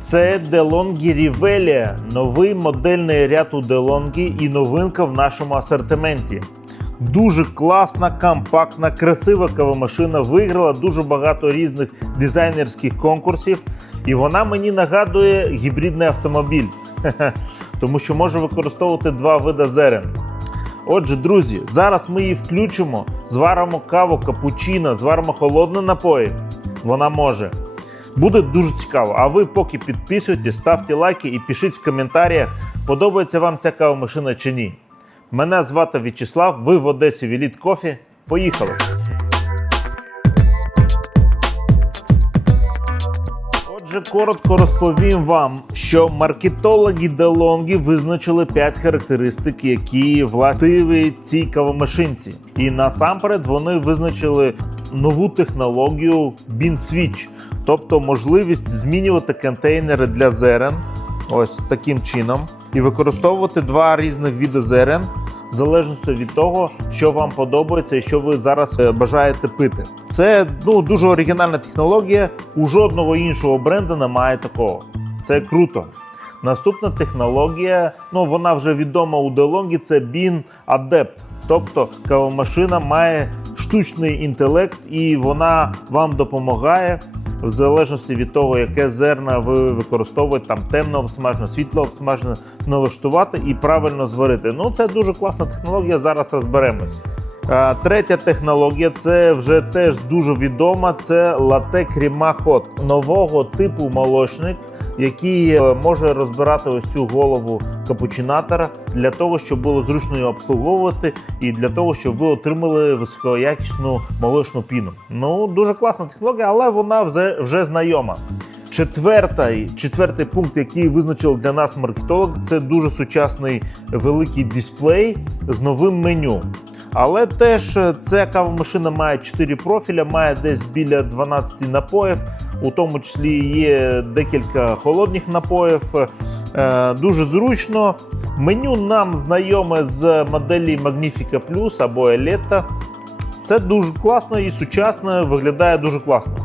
Це DeLonghi Rivelia, новий модельний ряд у DeLonghi і новинка в нашому асортименті. Дуже класна, компактна, красива кавомашина. Виграла дуже багато різних дизайнерських конкурсів. І вона мені нагадує гібридний автомобіль, тому що може використовувати два види зерен. Отже, друзі, зараз ми її включимо, зваримо каву, капучино, зваримо холодні напої. Вона може. Буде дуже цікаво. А ви поки підписуйтесь, ставте лайки і пишіть в коментарях, подобається вам ця кавомашина чи ні. Мене звати В'ячеслав, ви в Одесі Віліт Кофі. Поїхали! Отже, коротко розповім вам, що маркетологи DeLonghi визначили 5 характеристик, які властиві цій кавомашинці. І насамперед вони визначили нову технологію Bean Switch, тобто можливість змінювати контейнери для зерен, ось таким чином, і використовувати два різних види зерен. В залежності від того, що вам подобається і що ви зараз е, бажаєте пити. Це ну дуже оригінальна технологія. У жодного іншого бренду немає такого. Це круто. Наступна технологія, ну вона вже відома у DeLonghi, це Bean Adept. Тобто кавомашина має штучний інтелект і вона вам допомагає в залежності від того, яке зерна ви використовуєте, там темно обсмажене, світло обсмажене, налаштувати і правильно зварити. Ну це дуже класна технологія. Зараз розберемось. Третя технологія це вже теж дуже відома. Це лате кріма хот нового типу молочник, який е, може розбирати ось цю голову капучинатора для того, щоб було зручно її обслуговувати, і для того, щоб ви отримали високоякісну молочну піну. Ну дуже класна технологія, але вона вже, вже знайома. Четвертий, четвертий пункт, який визначив для нас маркетолог, це дуже сучасний великий дисплей з новим меню. Але теж е, ця кавомашина має 4 профіля, має десь біля 12 напоїв, у тому числі є декілька холодних напоїв. Е, Дуже зручно. Меню нам знайоме з моделі Magnifica Plus або Eletta. Це дуже класно і сучасно, виглядає дуже класно.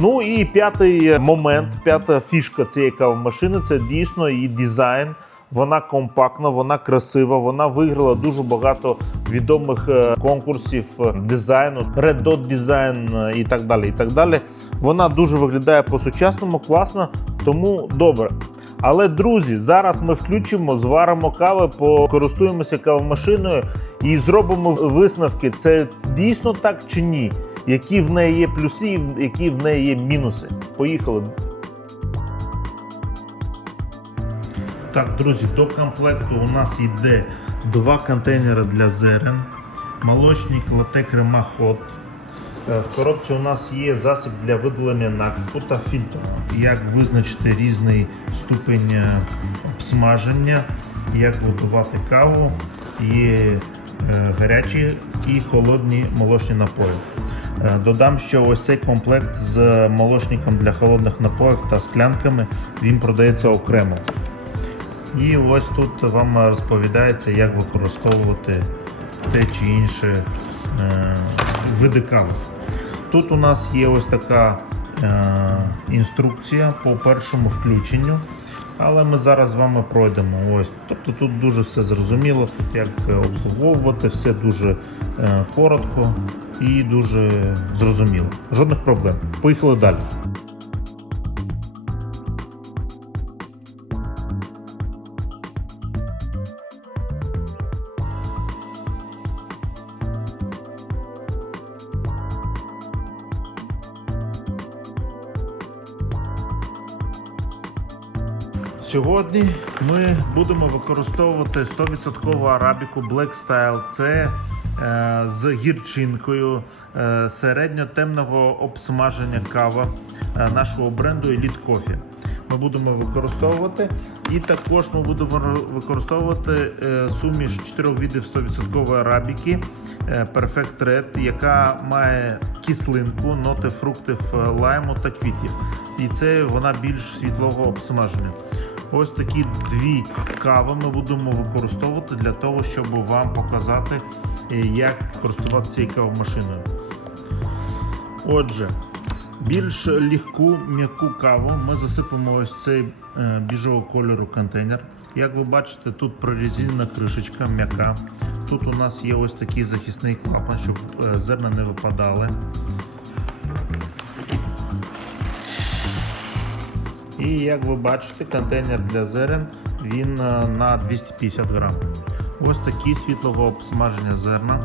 Ну і п'ятий момент, п'ята фішка цієї кавомашини це дійсно її дизайн. Вона компактна, вона красива, вона виграла дуже багато відомих е, конкурсів е, дизайну, Red Dot Design е, і так далі. і так далі. Вона дуже виглядає по-сучасному, класно, тому добре. Але друзі, зараз ми включимо, зваримо кави, покористуємося кавомашиною і зробимо висновки. Це дійсно так чи ні? Які в неї є плюси, які в неї є мінуси. Поїхали. Так, друзі, до комплекту у нас йде два контейнери для зерен, молочник лате крема хот. Е, В коробці у нас є засіб для видалення накипу та фільтр. Як визначити різний ступень е, обсмаження, як готувати каву, є е, гарячі і холодні молочні напої. Додам, що ось цей комплект з молочником для холодних напоїв та склянками він продається окремо. І ось тут вам розповідається, як використовувати те чи інше е, види кави. Тут у нас є ось така е, інструкція по першому включенню, але ми зараз з вами пройдемо. Ось. Тобто тут дуже все зрозуміло, тут як обслуговувати, все дуже е, коротко і дуже зрозуміло. Жодних проблем. Поїхали далі. Сьогодні ми будемо використовувати 100% арабіку Black Style. Це е, з гірчинкою е, середньо-темного обсмаження кава е, нашого бренду Elite Coffee. Ми будемо використовувати. І також ми будемо використовувати е, суміш 4 видів 100% арабіки е, Perfect Red, яка має кислинку, ноти фруктів лайму та квітів. І це вона більш світлого обсмаження. Ось такі дві кави ми будемо використовувати для того, щоб вам показати, е, як користуватися цією кавомашиною. Отже, Більш легку м'яку каву ми засипемо ось цей е, біжового кольору контейнер. Як ви бачите, тут прорізинена кришечка м'яка. Тут у нас є ось такий захисний клапан, щоб е, зерна не випадали. І як ви бачите, контейнер для зерен він е, на 250 грам. Ось такі світлого обсмаження зерна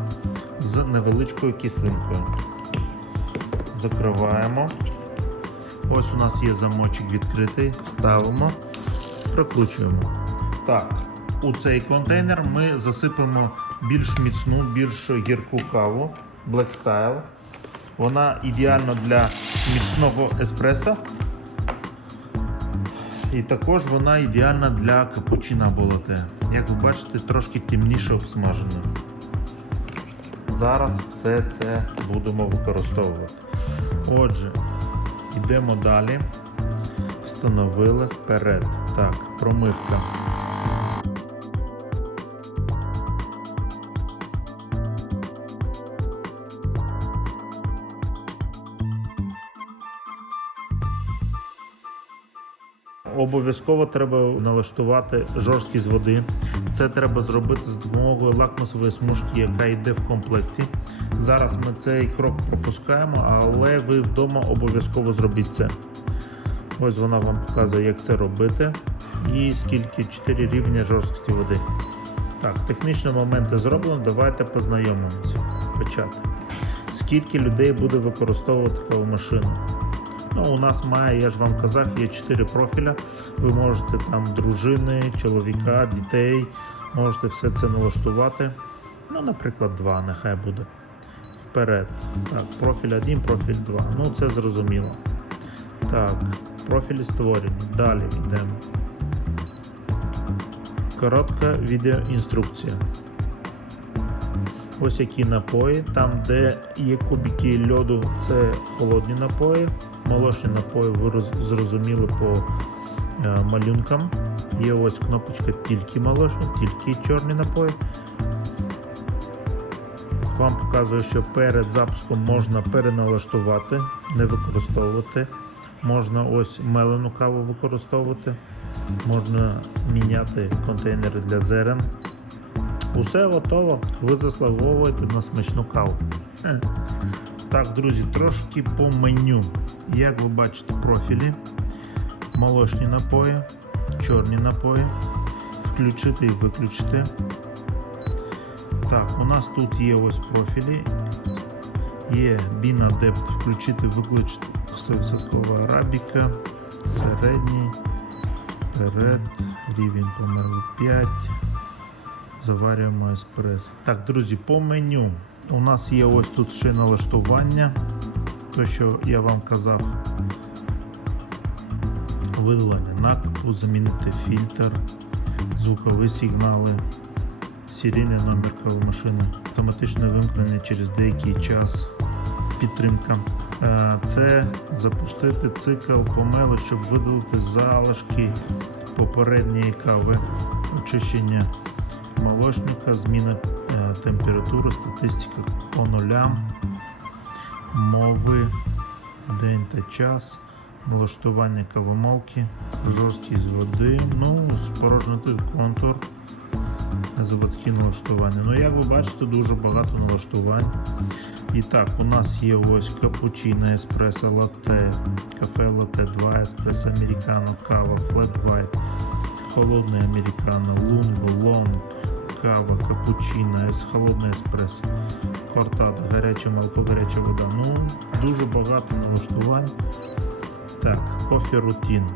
з невеличкою кислинкою. Закриваємо. Ось у нас є замочок відкритий. Ставимо, прикручуємо. Так, у цей контейнер ми засипемо більш міцну, більш гірку каву Black Style. Вона ідеальна для міцного еспресо. І також вона ідеальна для капучино або лате. Як ви бачите, трошки темніше обсмажена. Зараз все це будемо використовувати. Отже, йдемо далі. Встановили вперед. Так, промивка. Обов'язково треба налаштувати жорсткість води. Це треба зробити з допомогою лакмусової смужки, яка йде в комплекті. Зараз ми цей крок пропускаємо, але ви вдома обов'язково зробіть це. Ось вона вам показує, як це робити. І скільки 4 рівня жорсткості води. Так, технічні моменти зроблено. Давайте познайомимося. Почати. Скільки людей буде використовувати кавомашину? Ну, у нас має, я ж вам казав, є 4 профіля. Ви можете там дружини, чоловіка, дітей, можете все це налаштувати. Ну, наприклад, 2, нехай буде. Вперед. Так, профіль 1, профіль 2. Ну, це зрозуміло. Так, профілі створені. Далі йдемо. Коротка відеоінструкція. Ось які напої. Там, де є кубики льоду, це холодні напої. Молочні напої ви зрозуміли по е, малюнкам. Є ось кнопочка тільки молочні, тільки чорні напої. Вам показує, що перед запуском можна переналаштувати, не використовувати. Можна ось мелену каву використовувати, можна міняти контейнери для зерен. Усе готово, ви заслуговуєте на смачну каву. Е. Так, друзі, трошки по меню. Як ви бачите, профілі, молочні напої, чорні напої, включити і виключити. Так, у нас тут є ось профілі. Є Adept включити, виключити 100% арабіка, середній, вперед, рівень померли 5. Заварюємо еспресо. Так, друзі, по меню. У нас є ось тут ще налаштування. То, що я вам казав, видалення накипу, замінити фільтр, звукові сигнали, серійний номер кавомашини, автоматичне вимкнення через деякий час, підтримка. Е, Це запустити цикл помели, щоб видалити залишки попередньої кави, очищення молочника, зміна е, температури, статистика по нулям, мови, день та час, налаштування кавомолки, жорсткість води, ну, спорожнити контур, заводські налаштування. Ну, як ви бачите, дуже багато налаштувань. І так, у нас є ось капучино, еспресо, латте, кафе латте, 2 еспресо, американо, кава, флет white, холодний американо, лунго, лонг, кава, капучино, ес, холодний еспресо, кортадо, гаряче молоко, гаряча вода. Ну, дуже багато налаштувань. Так, кофе рутін.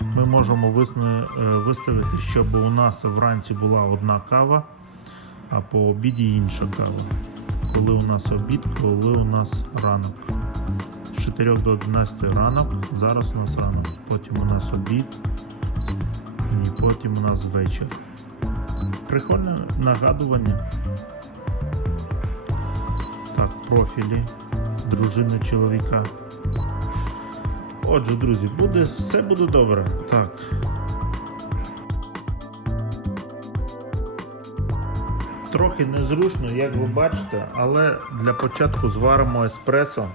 Ми можемо е, виставити, щоб у нас вранці була одна кава, а по обіді інша кава. Коли у нас обід, коли у нас ранок. З 4 до 11 ранок, зараз у нас ранок, потім у нас обід, і потім у нас вечір. Прикольне нагадування. Так, профілі, дружина чоловіка. Отже, друзі, буде, все буде добре. Так. Трохи незручно, як ви бачите, але для початку зваримо еспресо.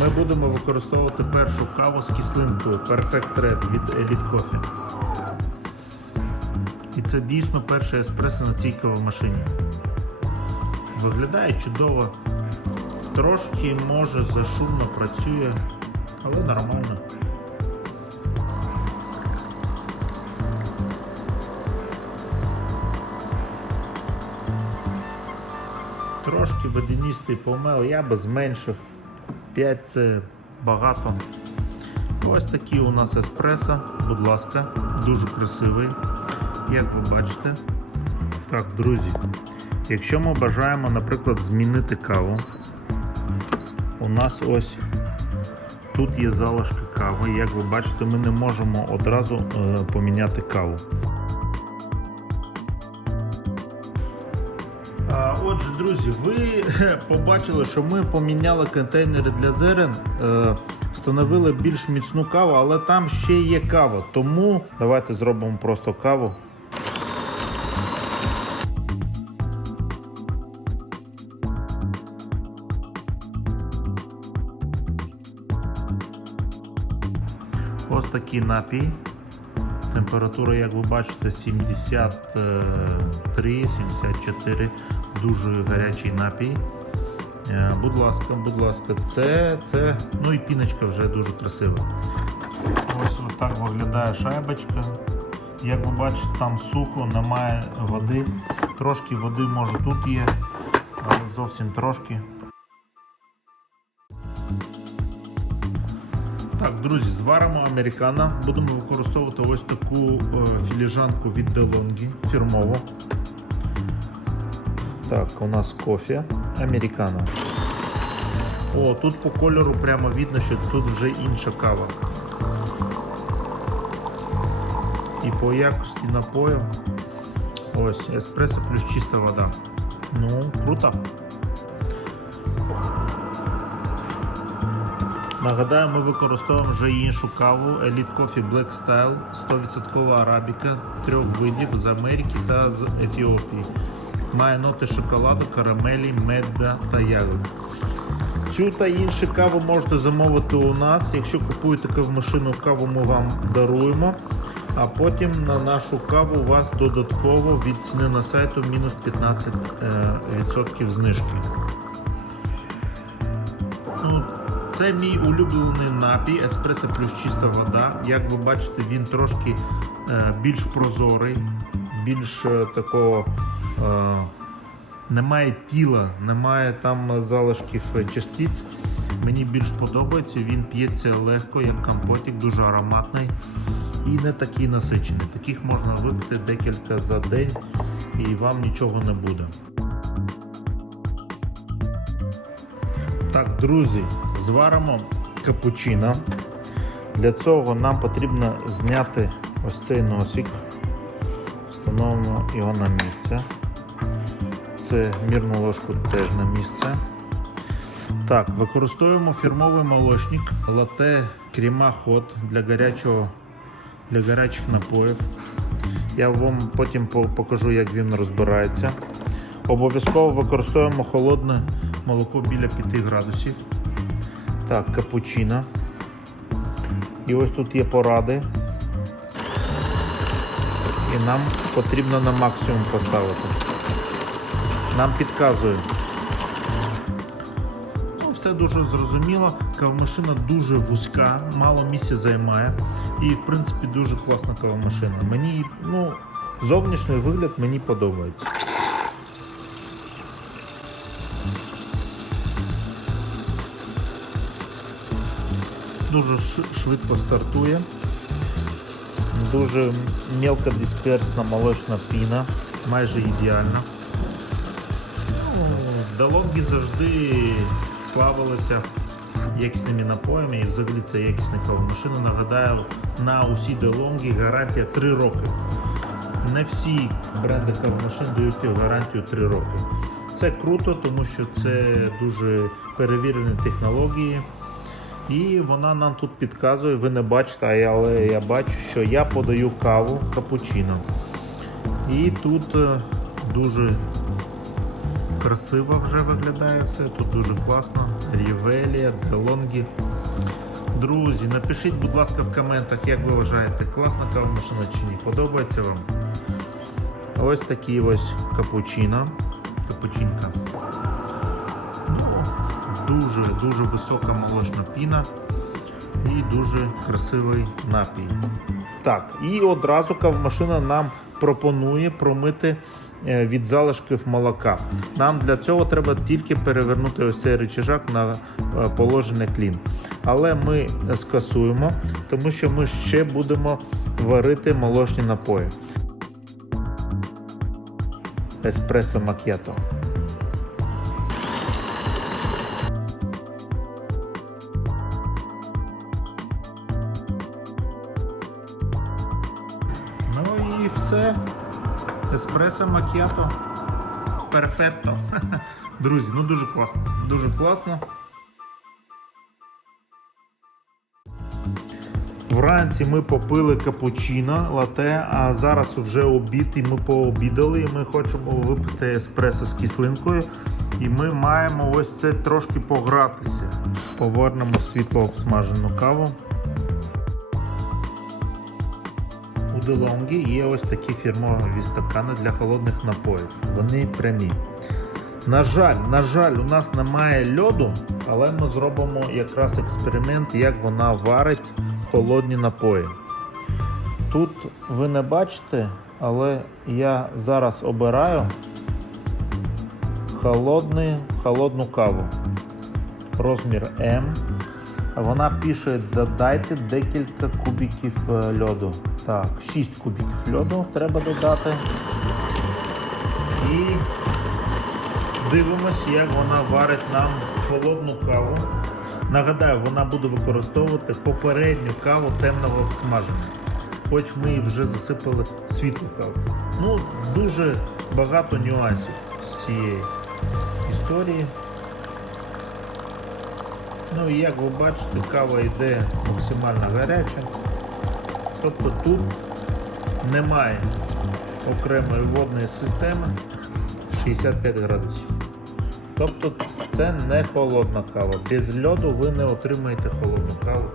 Ми будемо використовувати першу каву з кислинкою Perfect Red від Elite Coffee. І це дійсно перше еспресо на цій кавомашині. Виглядає чудово. Трошки може зашумно працює, але нормально. Трошки водяністий помел, я би зменшив. 5 це багато. Ось такий у нас еспресо, будь ласка, дуже красивий, як ви бачите. Так, друзі, якщо ми бажаємо, наприклад, змінити каву, у нас ось тут є залишки кави. Як ви бачите, ми не можемо одразу е, поміняти каву. Отже, друзі, ви побачили, що ми поміняли контейнери для зерен, е, встановили більш міцну каву, але там ще є кава. Тому давайте зробимо просто каву. Ось такий напій. Температура, як ви бачите, 73-74, дуже гарячий напій. Е, Будь ласка, будь ласка, це, це, ну і піночка вже дуже красива. Ось ось так виглядає шайбочка. Як ви бачите, там сухо, немає води. Трошки води може тут є, але зовсім трошки. Так, друзі, зваримо американо. Будемо використовувати ось таку е, філіжанку від DeLonghi фірмову. Так, у нас кофе американо. О, тут по кольору прямо видно, що тут вже інша кава. І по якості напою ось еспресо плюс чиста вода. Ну, круто. Нагадаю, ми використовуємо вже іншу каву Elite Coffee Black Style 100% арабіка трьох видів з Америки та з Ефіопії. Має ноти шоколаду, карамелі, меда та ягод. Цю та інші каву можете замовити у нас. Якщо купуєте кавомашину, каву ми вам даруємо. А потім на нашу каву у вас додатково від ціни на сайту мінус 15% знижки. Ну, це мій улюблений напій, еспресо плюс чиста вода. Як ви бачите, він трошки е, більш прозорий, більш е, такого е, немає тіла, немає там залишків частиць. Мені більш подобається, він п'ється легко, як компотик, дуже ароматний і не такий насичений. Таких можна випити декілька за день і вам нічого не буде. Так, друзі, зваримо капучино. Для цього нам потрібно зняти ось цей носик. Встановимо його на місце. Це мірну ложку теж на місце. Так, використовуємо фірмовий молочник лате крема ход для гарячого, для гарячих напоїв. Я вам потім покажу, як він розбирається. Обов'язково використовуємо холодне молоко біля 5 градусів. Так, капучино. І ось тут є поради. І нам потрібно на максимум поставити. Нам підказує. Ну, Все дуже зрозуміло. Кавомашина дуже вузька, мало місця займає. І в принципі дуже класна кавомашина. Мені, ну, зовнішній вигляд мені подобається. Дуже швидко стартує. Дуже мелко дисперсна молочна піна, майже ідеальна. Делонги завжди славилися якісними напоями і взагалі це якісна кавомашина. Нагадаю, на усі делонги гарантія 3 роки. Не всі бренди кавомашин дають гарантію 3 роки. Це круто, тому що це дуже перевірені технології. І вона нам тут підказує, ви не бачите, але я бачу, що я подаю каву капучино. І тут е, дуже красиво вже виглядає все. Тут дуже класно. Рівелія, Делонгі. Друзі, напишіть, будь ласка, в коментах, як ви вважаєте, класна кавомашина чи ні. Подобається вам? Ось такий ось капучино. Капучинка. Ну, дуже дуже висока молочна піна і дуже красивий напій. Так, і одразу кавмашина нам пропонує промити від залишків молока. Нам для цього треба тільки перевернути ось цей рычажок на е, положений клін. Але ми скасуємо, тому що ми ще будемо варити молочні напої. Еспресо макіато. Еспресо макіато. Перфетто. Друзі, ну дуже класно. Дуже класно. Вранці ми попили капучино, лате, а зараз вже обід і ми пообідали. І ми хочемо випити еспресо з кислинкою. І ми маємо ось це трошки погратися. Повернемо світло обсмажену каву. У DeLonghi є ось такі фірмові стакани для холодних напоїв. Вони прямі. На жаль, на жаль, у нас немає льоду, але ми зробимо якраз експеримент, як вона варить холодні напої. Тут ви не бачите, але я зараз обираю холодний, холодну каву. Розмір М. Вона пише, додайте декілька кубиків е, льоду. Так, 6 кубиків льоду треба додати. І дивимося, як вона варить нам холодну каву. Нагадаю, вона буде використовувати попередню каву темного обсмаження. Хоч ми і вже засипали світлу каву. Ну, дуже багато нюансів з цієї історії. Ну і як ви бачите, кава йде максимально гаряча. Тобто тут немає окремої водної системи 65 градусів. Тобто це не холодна кава. Без льоду ви не отримаєте холодну каву.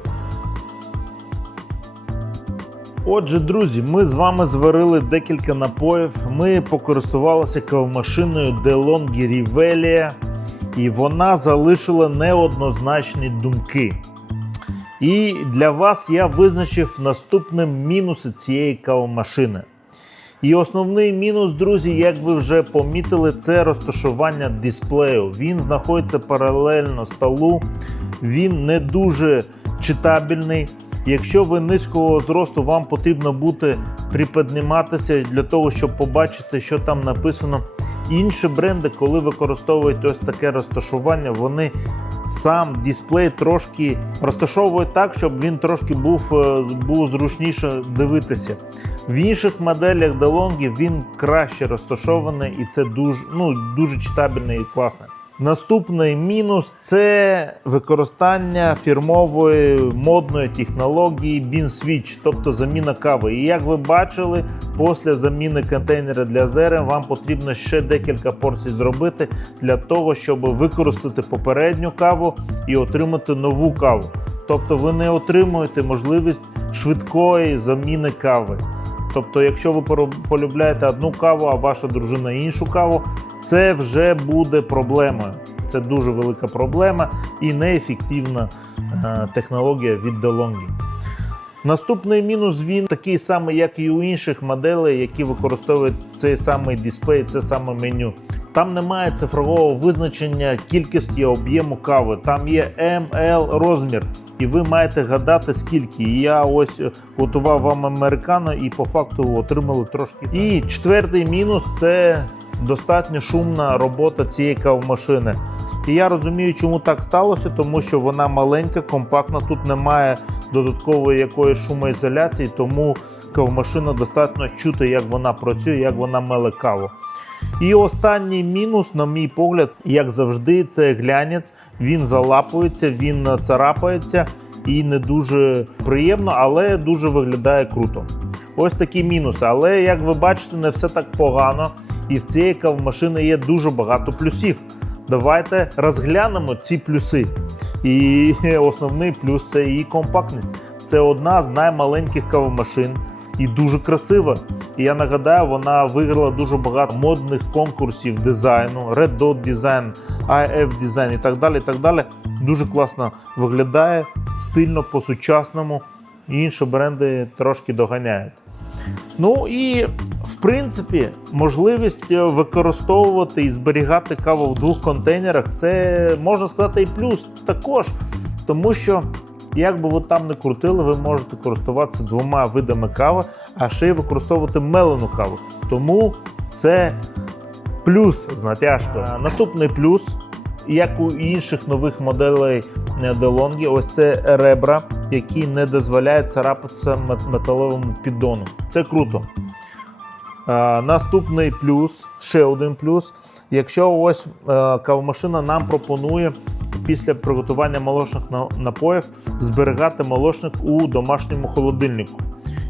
Отже, друзі, ми з вами зварили декілька напоїв. Ми покористувалися кавомашиною DeLonghi Rivelia, і вона залишила неоднозначні думки. І для вас я визначив наступним мінуси цієї кавомашини. І основний мінус, друзі, як ви вже помітили, це розташування дисплею. Він знаходиться паралельно столу, він не дуже читабельний. Якщо ви низького зросту, вам потрібно буде приподніматися для того, щоб побачити, що там написано. Інші бренди, коли використовують ось таке розташування, вони сам дисплей трошки розташовують так, щоб він трошки був, е, було зручніше дивитися. В інших моделях DeLonghi він краще розташований і це дуже, ну, дуже читабельно і класно. Наступний мінус це використання фірмової модної технології Bean Switch, тобто заміна кави. І як ви бачили, після заміни контейнера для зерен вам потрібно ще декілька порцій зробити для того, щоб використати попередню каву і отримати нову каву. Тобто ви не отримуєте можливість швидкої заміни кави. Тобто, якщо ви полюбляєте одну каву, а ваша дружина іншу каву, це вже буде проблемою. Це дуже велика проблема і неефективна е, технологія від DeLonghi. Наступний мінус він такий самий, як і у інших моделей, які використовують цей самий дисплей, це саме меню. Там немає цифрового визначення кількості об'єму кави. Там є ML розмір, і ви маєте гадати скільки. І я ось е, готував вам американо і по факту отримали трошки. І четвертий мінус це достатньо шумна робота цієї кавомашини. І я розумію, чому так сталося, тому що вона маленька, компактна, тут немає додаткової якоїсь шумоізоляції, тому кавомашина достатньо чути, як вона працює, як вона меле каву. І останній мінус, на мій погляд, як завжди, це глянець. Він залапується, він царапається і не дуже приємно, але дуже виглядає круто. Ось такі мінуси. Але як ви бачите, не все так погано. І в цієї кавомашини є дуже багато плюсів. Давайте розглянемо ці плюси. І основний плюс це її компактність. Це одна з наймаленьких кавомашин і дуже красива. І я нагадаю, вона виграла дуже багато модних конкурсів дизайну, Red Dot Design, IF Design і так далі. І так далі. Дуже класно виглядає, стильно по-сучасному. Інші бренди трошки доганяють. Ну і в принципі, можливість е, використовувати і зберігати каву в двох контейнерах це можна сказати і плюс також. Тому що, як би ви там не крутили, ви можете користуватися двома видами кави, а ще й використовувати мелену каву. Тому це плюс з натяжкою. Наступний плюс, як у інших нових моделей е, DeLonghi, ось це ребра, які не дозволяють царапатися мет- металевому піддону. Це круто. Наступний плюс, ще один плюс. Якщо ось е, кавомашина нам пропонує після приготування молочних напоїв зберігати молочник у домашньому холодильнику.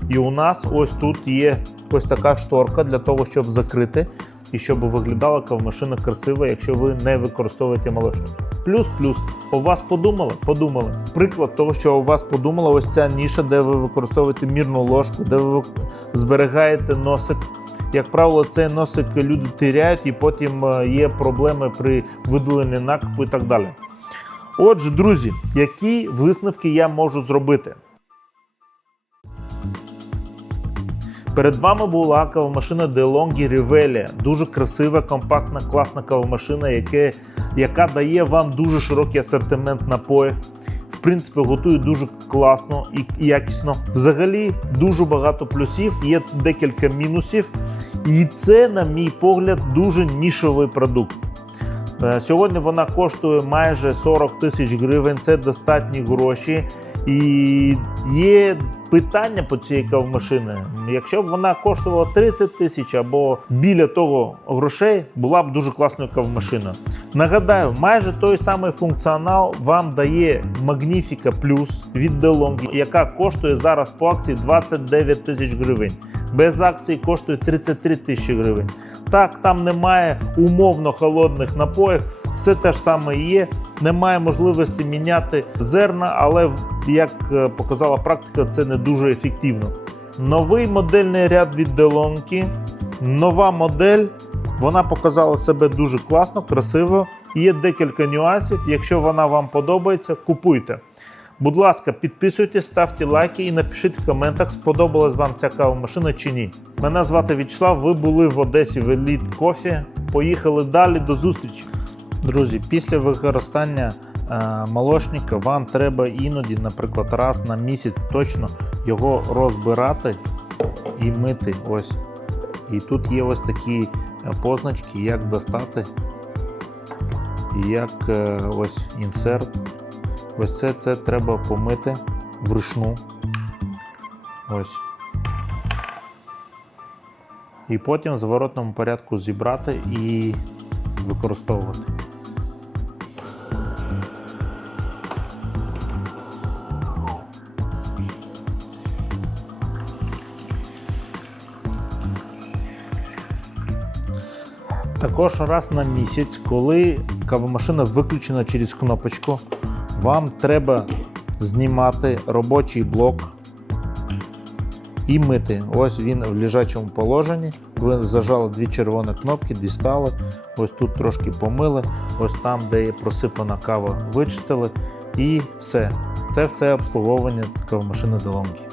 І у нас ось тут є ось така шторка для того, щоб закрити і щоб виглядала кавомашина красиво, якщо ви не використовуєте молочник. Плюс, плюс, у вас подумали? Подумали. Приклад того, що у вас подумала ось ця ніша, де ви використовуєте мірну ложку, де ви зберігаєте носик. Як правило, цей носик люди тиряють і потім е, є проблеми при видаленні накипу і так далі. Отже, друзі, які висновки я можу зробити? Перед вами була кавомашина DeLonghi Rivelia. Дуже красива, компактна, класна кавомашина, яке, яка дає вам дуже широкий асортимент напоїв. В принципі, готує дуже класно і якісно. Взагалі, дуже багато плюсів, є декілька мінусів. І це, на мій погляд, дуже нішовий продукт. Е, Сьогодні вона коштує майже 40 тисяч гривень. Це достатні гроші. І є питання по цій кавмашини. Якщо б вона коштувала 30 тисяч або біля того грошей, була б дуже класною кавмашина. Нагадаю, майже той самий функціонал вам дає Magnifica Plus від DeLonghi, яка коштує зараз по акції 29 тисяч гривень. Без акції коштує 33 тисячі гривень. Так, там немає умовно холодних напоїв, все те ж саме є. Немає можливості міняти зерна, але як е, показала практика, це не дуже ефективно. Новий модельний ряд від DeLonghi, нова модель. Вона показала себе дуже класно, красиво. Є декілька нюансів. Якщо вона вам подобається, купуйте. Будь ласка, підписуйтесь, ставте лайки і напишіть в коментах, сподобалась вам ця кавомашина чи ні. Мене звати В'ячеслав, ви були в Одесі в Elite Coffee. Поїхали далі до зустрічі. Друзі, після використання е, молочника вам треба іноді, наприклад, раз на місяць точно його розбирати і мити. Ось. І тут є ось такі е, позначки, як достати, як е, ось інсерт. Ось це, це треба помити вручну. Ось. І потім в зворотному порядку зібрати і використовувати. Також раз на місяць, коли кавомашина виключена через кнопочку, вам треба знімати робочий блок і мити. Ось він в лежачому положенні. Ви зажали дві червоні кнопки, дістали. Ось тут трошки помили, ось там, де є просипана кава, вичистили. І все. Це все обслуговування кавомашини DeLonghi.